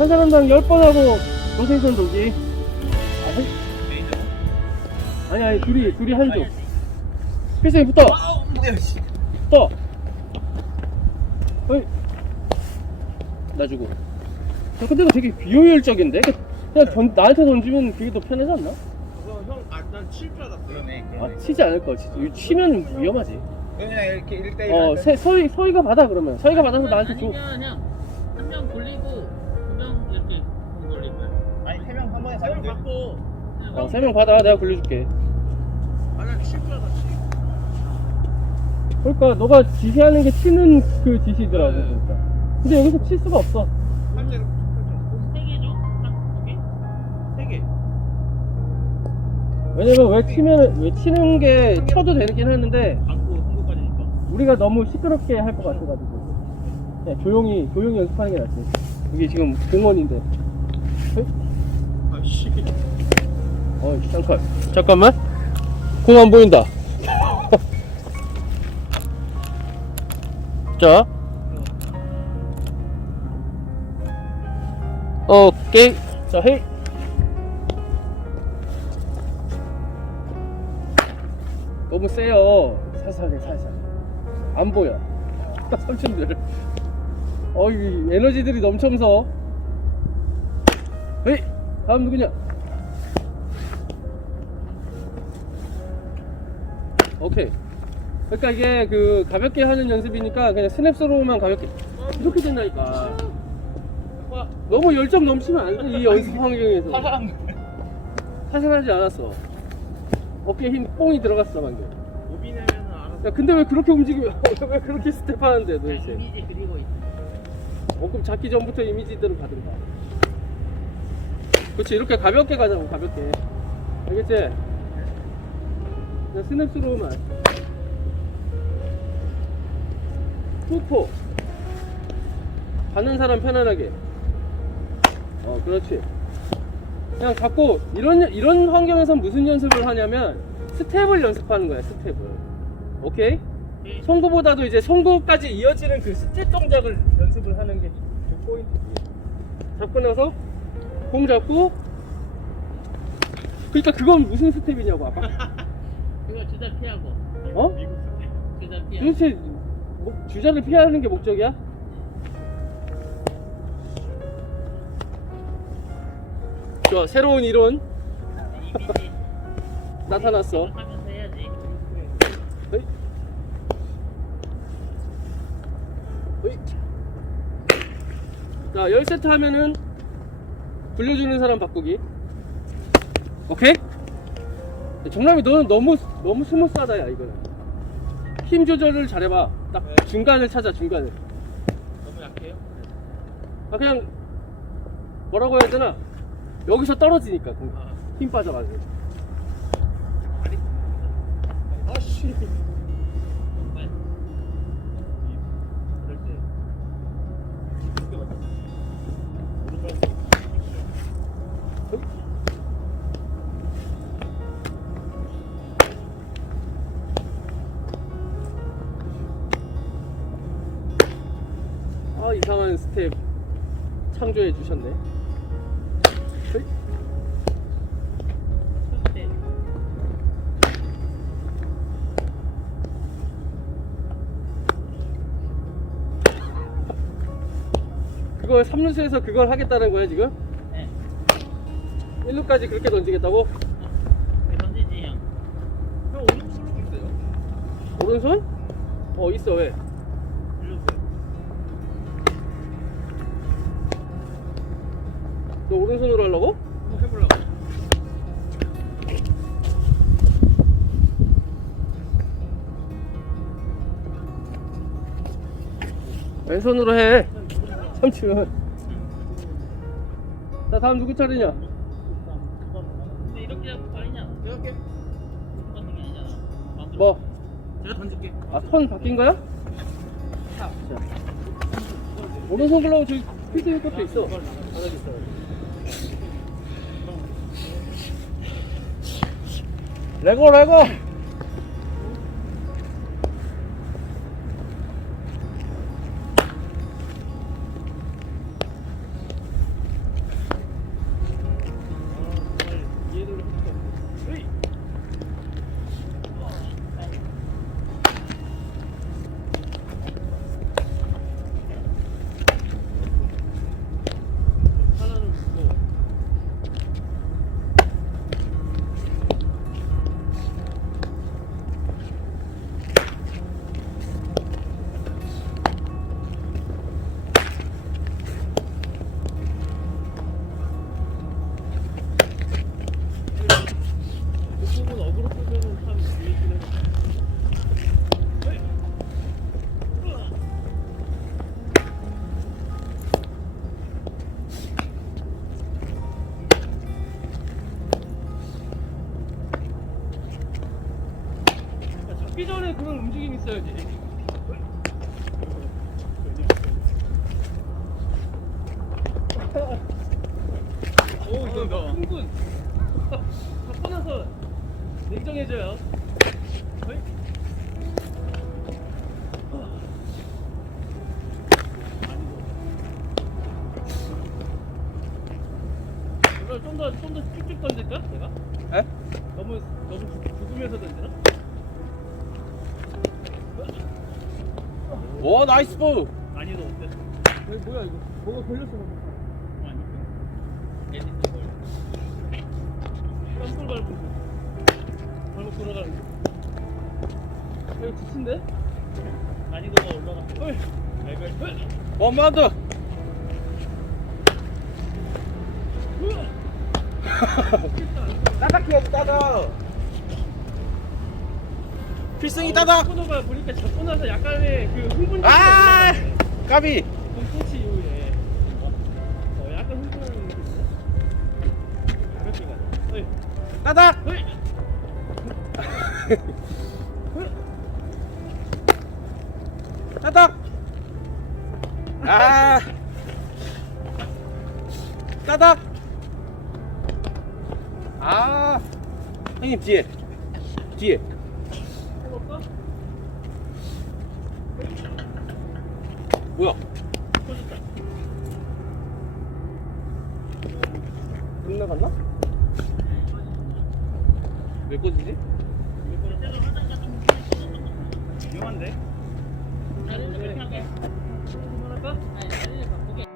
한 사람당 10번 하고 로테이션 돌기. 아. 아니, 아니, 둘이, 둘이 한 조. 필승이 붙어! 붙어! 어이. 나 주고. 야, 근데 이거 되게 비효율적인데? 그냥 던, 나한테 던지면 그게 더 편하지 않나? 그거 형아난칠줄 알았어. 그러네 아, 그러네. 치지 않을 거, 진짜. 이거 치면 위험하지. 그냥 이렇게 1대1 어, 세, 서희, 서희가 받아, 그러면. 서희가 받아서 나한테 줘. 아니면 그냥 한 명 돌리고 3명 한 번에 사용 사면 돼. 받고 어, 세 명 받아. 내가 굴려줄게. 아난칠줄 알았지. 그러니까 너가 지시하는 게 치는 그 지시더라고. 그러니까. 근데 여기서 칠 수가 없어. 한대로 공세 개죠? 한두 개? 세 개. 왜냐면 왜 치면 왜 치는 게 쳐도 되긴 하는데 안고 한국까지니까. 우리가 너무 시끄럽게 할 것 같아가지고 그냥 조용히 조용히 연습하는 게 낫지. 이게 지금 공원인데. 어, 잠깐. 잠깐만. 공 안 보인다. 자. 오케이. 자, 헤이. 너무 세요. 살살해, 살살. 안 보여. 삼촌들. 어이, 에너지들이 넘쳐서. 헤이. 다음 누구냐? 오케이. 그러니까 이게 그 가볍게 하는 연습이니까 그냥 스냅스로만 가볍게 이렇게 된다니까. 너무 열정 넘치면 안 돼. 이 연습 환경에서. 사람 사실하지 않았어. 어깨 에 힘 뽕이 들어갔어 방금. 오비 내면은 알아서. 야 근데 왜 그렇게 움직이면 왜 그렇게 스텝하는데 도대체? 이미지 그리고 있어. 어, 그럼 잡기 전부터 이미지대로 가든가. 그렇지 이렇게 가볍게 가자고 가볍게. 알겠지? 스냅스로만. 후포. 받는 사람 편안하게. 어, 그렇지. 그냥 갖고 이런 이런 환경에서 무슨 연습을 하냐면 스텝을 연습하는 거야 스텝을. 오케이? 네. 송구보다도 이제 송구까지 이어지는 그 스텝 동작을 연습을 하는 게그 포인트지. 잡고 나서 공 잡고 그러니까 그건 무슨 스텝이냐고 아까. 어? 미국. 주자. 도대체 목- 주자를 피하는 게 목적이야? 좋아 새로운 이론 이미지 나타났어 하면서 해야지. 어이. 어이. 자 10세트 하면은 불려주는 사람 바꾸기 오케이? 정남이 너는 너무 너무 스무스하다 야 이거는 힘 조절을 잘해봐 딱 네. 중간을 찾아 중간을 너무 약해요? 아 그냥 뭐라고 해야 되나 여기서 떨어지니까 공- 아. 힘 빠져가지고 아씨. 이상한 스텝 창조해 주셨네. 네. 그걸 3루수에서 그걸 하겠다는 거야 지금? 네. 1루까지 그렇게 던지겠다고? 왜 던지지 형? 형 오른손으로 있어요? 오른손? 어 있어 왜? 너 오른손으로 하려고? 해보려고. 왼손으로 해 삼촌 자 다음 누구 차례냐? 근데 이렇게 잡고 빠리냐? 내가 할게. 같은 게 아니잖아. 마음대로. 뭐? 제가 던질게. 아손 바뀐 거야? 자 오른손 글러브 저기 필드 것도 있어 바닥에 있어 레고 레고 죽기 전에 그런 움직임 있어야지. 오, 어, 흥분. 잡고 나서 냉정해져요. 어이. 이걸 좀더 좀 더 쭉쭉 던질까? 내가? 에? 너무 너무 죽- 죽으면서 던지나? 오 나이스 볼. 난이도 어때? 뭐야 이거? 뭐가 걸렸어? 걸. 깜돌 밟고 발목 돌아가는 거. 여기 지친데? 난이도가 올라갔어. 어이. 알갈. 원바운드. 따닥해야 따닥. 필승이 따닥. 코너가 보니까 잡고 나서 약간의 그 흥분. 아 까비. 눈꽃이 이후에 어, 약간 흥분하는 느낌인데. 가볍게 가자. 어이. 따닥. 어이. 따닥. 아. 따닥. 아. 형님 뒤에. 뒤에. 뭐야? 터졌다. 못 나갔나? 왜 꺼지지? 위험한데? 자리를 그렇게 하게. 그만할까? 아니 자리를 바꾸게.